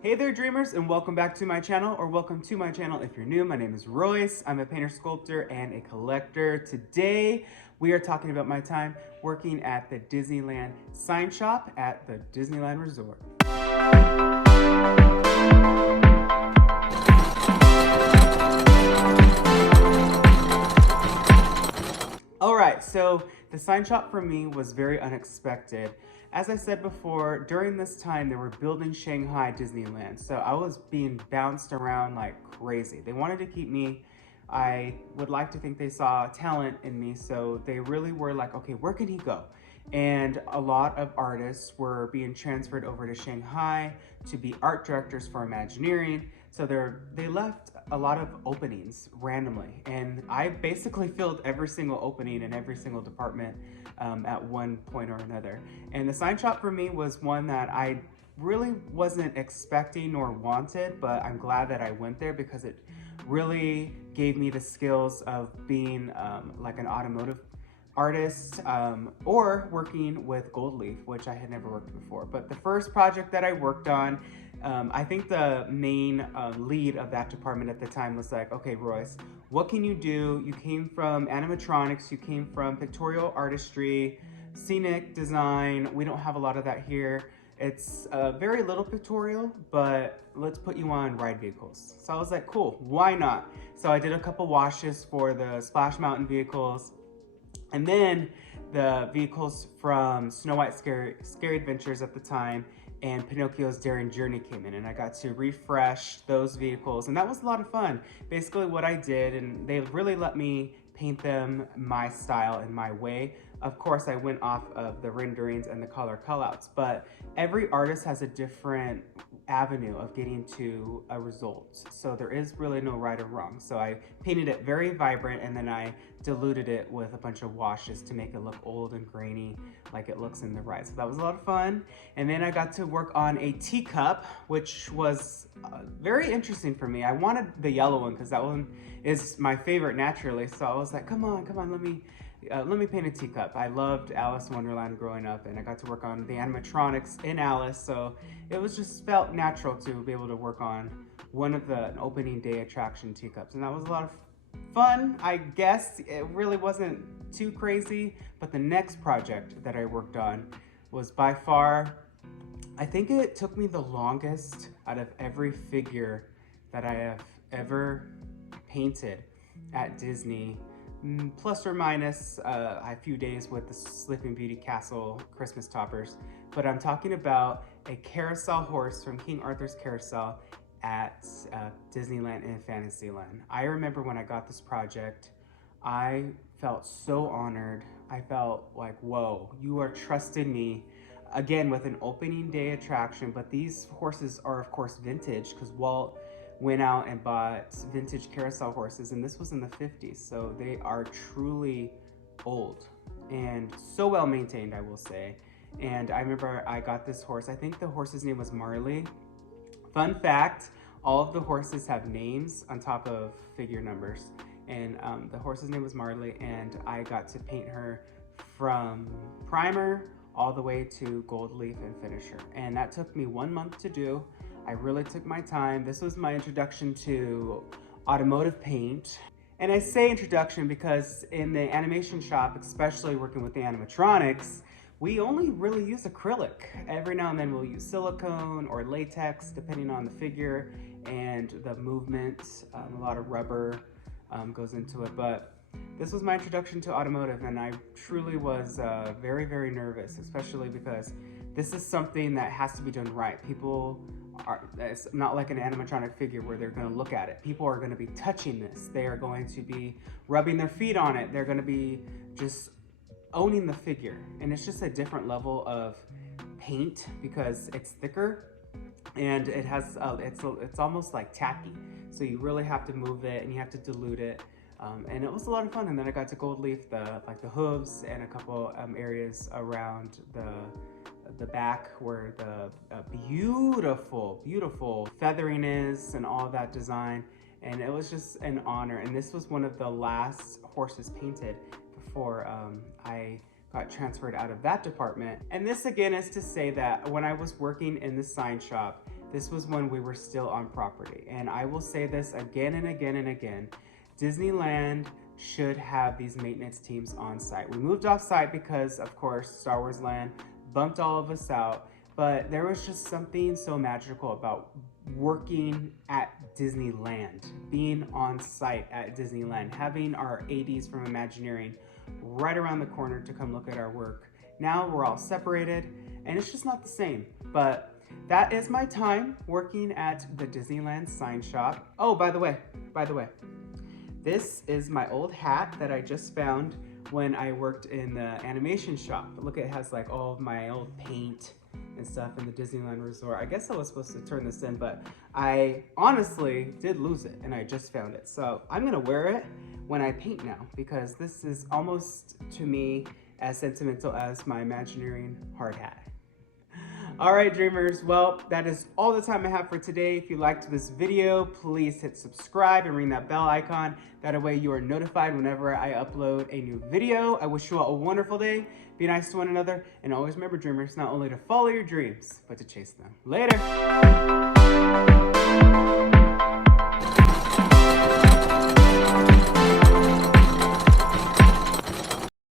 Hey there dreamers, and welcome back to my channel, or welcome to my channel if you're new. My name is Royce. I'm a painter, sculptor, and a collector. Today we are talking about my time working at the Disneyland sign shop at the Disneyland Resort. Alright, so the sign shop for me was very unexpected. As I said before, during this time they were building Shanghai Disneyland, so I was being bounced around like crazy. They wanted to keep me. I would like to think they saw talent in me, so they really were like, okay, where can he go? And a lot of artists were being transferred over to Shanghai to be art directors for Imagineering. So they left a lot of openings randomly, and I basically filled every single opening in every single department at one point or another. And the sign shop for me was one that I really wasn't expecting nor wanted, but I'm glad that I went there because it really gave me the skills of being like an automotive artist or working with gold leaf, which I had never worked before. But the first project that I worked on, I think the main lead of that department at the time was like, okay, Royce, what can you do? You came from animatronics, you came from pictorial artistry, scenic design. We don't have a lot of that here. It's very little pictorial, but let's put you on ride vehicles. So I was like, cool, why not? So I did a couple washes for the Splash Mountain vehicles, and then the vehicles from Snow White Scary Adventures at the time and Pinocchio's Daring Journey came in, and I got to refresh those vehicles, and that was a lot of fun. Basically what I did, and they really let me paint them my style and my way. Of course, I went off of the renderings and the color callouts, but every artist has a different avenue of getting to a result. So there is really no right or wrong. So I painted it very vibrant, and then I diluted it with a bunch of washes to make it look old and grainy like it looks in the ride. So that was a lot of fun. And then I got to work on a teacup, which was very interesting for me. I wanted the yellow one because that one is my favorite naturally. So I was like, come on, let me paint a teacup. I loved Alice in Wonderland growing up, and I got to work on the animatronics in Alice, so it was just felt natural to be able to work on one of the opening day attraction teacups, and that was a lot of fun, I guess. It really wasn't too crazy, but the next project that I worked on was by far, I think it took me the longest out of every figure that I have ever painted at Disney. Plus or minus a few days with the Sleeping Beauty Castle Christmas toppers. But I'm talking about a carousel horse from King Arthur's Carousel at Disneyland and Fantasyland. I remember when I got this project, I felt so honored. I felt like, whoa, you are trusting me again with an opening day attraction. But these horses are of course vintage because Walt went out and bought vintage carousel horses, and this was in the 50s, so they are truly old and so well maintained, I will say. And I remember I got this horse. I think the horse's name was Marley. Fun fact, all of the horses have names on top of figure numbers, and the horse's name was Marley, and I got to paint her from primer all the way to gold leaf and finish her, and that took me 1 month to do. I really took my time. This was my introduction to automotive paint. And I say introduction because in the animation shop, especially working with the animatronics, we only really use acrylic. Every now and then we'll use silicone or latex, depending on the figure and the movement. A lot of rubber goes into it, but this was my introduction to automotive, and I truly was very, very nervous, especially because this is something that has to be done right. It's not like an animatronic figure where they're going to look at it. People are going to be touching this. They are going to be rubbing their feet on it. They're going to be just owning the figure. And it's just a different level of paint because it's thicker and it has it's almost like tacky. So you really have to move it and you have to dilute it. And it was a lot of fun. And then I got to gold leaf the hooves and a couple areas around the back where the beautiful feathering is and all of that design. And it was just an honor. And this was one of the last horses painted before I got transferred out of that department. And this again is to say that when I was working in the sign shop, This was when we were still on property. And I will say this again and again and again. Disneyland should have these maintenance teams on site. We moved off site because, of course, Star Wars Land bumped all of us out. But there was just something so magical about working at Disneyland, being on site at Disneyland, having our ADs from Imagineering right around the corner to come look at our work. Now we're all separated and it's just not the same. But that is my time working at the Disneyland sign shop. Oh, by the way, this is my old hat that I just found when I worked in the animation shop. Look, it has like all of my old paint and stuff in the Disneyland Resort. I guess I was supposed to turn this in, but I honestly did lose it and I just found it. So I'm gonna wear it when I paint now because this is almost to me as sentimental as my Imagineering hard hat. All right, dreamers, well, that is all the time I have for today. If you liked this video, please hit subscribe and ring that bell icon. That way you are notified whenever I upload a new video. I wish you all a wonderful day. Be nice to one another. And always remember, dreamers, not only to follow your dreams, but to chase them. Later.